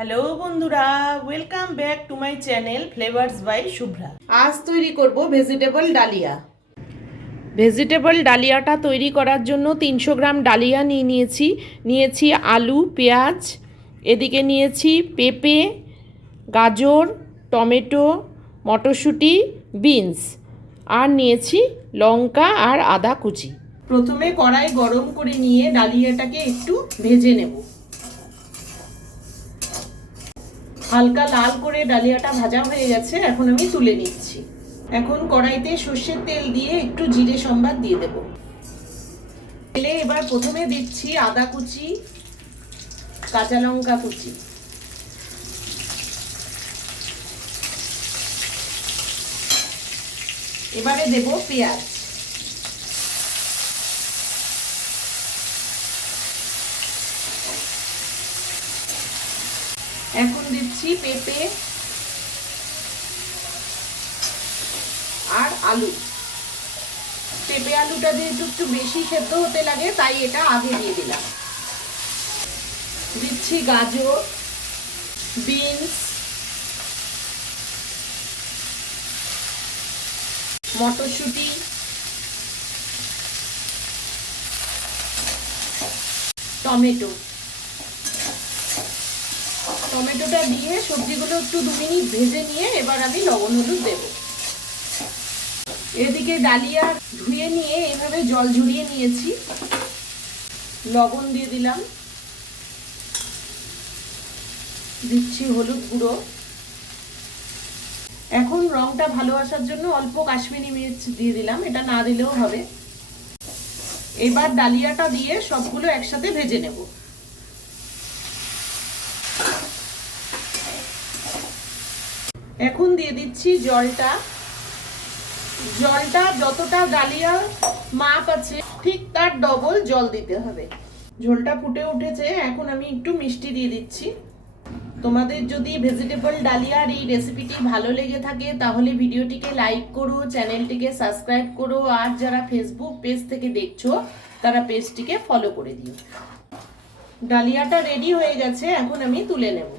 Hello বন্ধুরা, welcome back to my channel flavours by Shubhra. আজ তৈরি করব ভেজিটেবল ডালিয়া। ভেজিটেবল ডালিয়াটা তৈরি করার জন্য 300 গ্রাম ডালিয়া নিয়েছি আলু, পেঁয়াজ, এদিকে নিয়েছি পেঁপে, গাজর, টমেটো, মটরশুঁটি, বিনস, আর নিয়েছি লঙ্কা আর আদা কুচি। প্রথমে কড়াই গরম করে নিয়ে ডালিয়াটাকে একটু ভেজে নেব। হালকা লাল করে ডালিয়াটা ভাজা হয়ে গেছে, এখন আমি তুলে নিচ্ছি। এখন কড়াইতে সর্ষের তেল দিয়ে একটু জিরে সম্বাদ দিয়ে দেব। তেলে এবার প্রথমে দিচ্ছি আদা কুচি, কাঁচা লঙ্কা কুচি, এবারে দেব পেঁয়াজ, এখন দিচ্ছি পেঁপে আর আলু। পেঁপে আলুটা যেহেতু একটু বেশি সেদ্ধ হতে লাগে তাই এটা আগে দিয়ে দিলাম। দিচ্ছি গাজর, বিনস, মটরশুঁটি, টমেটো। টমেটোটা দিয়ে সবজিগুলো একটু 2 মিনিট ভেজে নিয়ে এবার আমি লবণ হলুদ দেব। এদিকে ডালিয়া ধুয়ে নিয়ে এইভাবে জল ঝরিয়ে নিয়েছি, লবণ দিয়ে দিলাম, দিচ্ছি হলুদ গুঁড়ো। এখন রংটা ভালো আসার জন্য অল্প কাশ্মীরি মির্চ দিয়ে দিলাম, এটা না দিলেও হবে। এবার ডালিয়াটা দিয়ে সবগুলো একসাথে ভেজে নেব। এখন দিয়ে দিচ্ছি জলটা। জলটা যতটা ডালিয়ার মাপ আছে ঠিক তার ডবল জল দিতে হবে। ঝোলটা ফুটে উঠেছে, এখন আমি একটু মিষ্টি দিয়ে দিচ্ছি। তোমাদের যদি ভেজিটেবল ডালিয়ার এই রেসিপিটি ভালো লেগে থাকে তাহলে ভিডিওটিকে লাইক করো, চ্যানেলটিকে সাবস্ক্রাইব করো, আর যারা ফেসবুক পেজ থেকে দেখছো তারা পেজটিকে ফলো করে দিও। ডালিয়াটা রেডি হয়ে গেছে, এখন আমি তুলে নেব।